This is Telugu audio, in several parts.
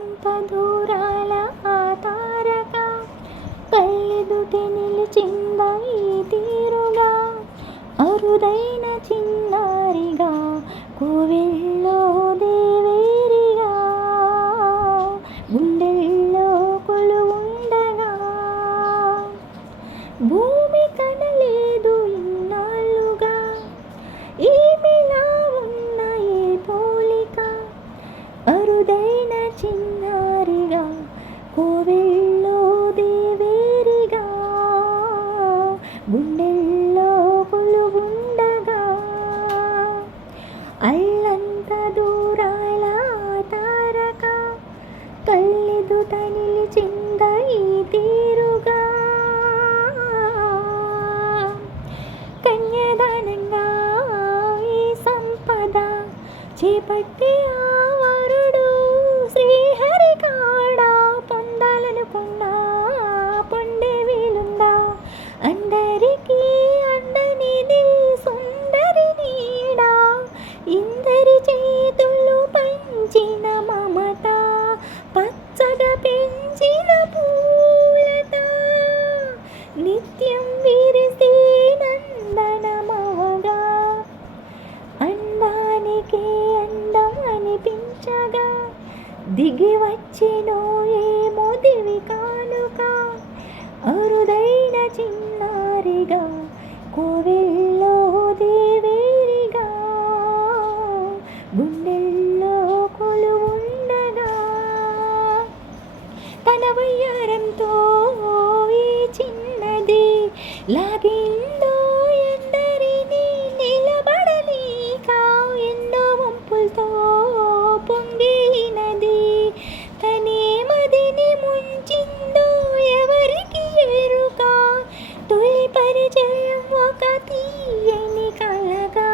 అల్లంత దూరాల ఆ తారక కళ్ళెదుటే నిలిచింద ఈ తీరుగా అరుదైన చిన్నారిగా కోవెల్లో దేవేరిగా గుండెల్లో కొలువుండగా భూమి కనలేదు ఇన్నాళ్ళుగా ఈమెలా ఉన్న ఏ పోలిక అరుదైన చిన్నారిగా కోవెల్లో దేవేరిగా గుండెల్లో కొలువుండగా అల్లంత దూరాల తారక కళ్ళెదుట నిలిచింద ఈ తీరుగా కన్యాదానంగా ఈ సంపద చేపట్టి ఆ వరుడు శ్రీహరి కాడా పొందాలనుకున్నా పొందే వీలుందా అందరికీ అందనిది సుందరి నీడా ఇందరి చేతులు పంచిన మమత పచ్చగా పెంచిన పూలత నిత్యం విరిసే నందనమవగా అందానికి అందం అనిపించగా దిగి వచ్చినో ఏమో దివి కానుక అరుదైన చిన్నారిగా కోవెల్లో దేవేరిగా గుండెల్లో కొలువుండగా తన వయ్యారంతో ఈ చిన్నది లాగిందో ఎందరిని నిలబడలేక ఎన్నో వంపులతో పొంగినది తనే మదిని ముంచిందో ఎవరికి ఎరుక తొలి పరిచయం ఒక తీయని కలగా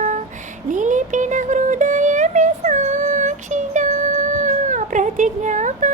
నిలిపిన హృదయమే సాక్షిగా ప్రతి జ్ఞాపకం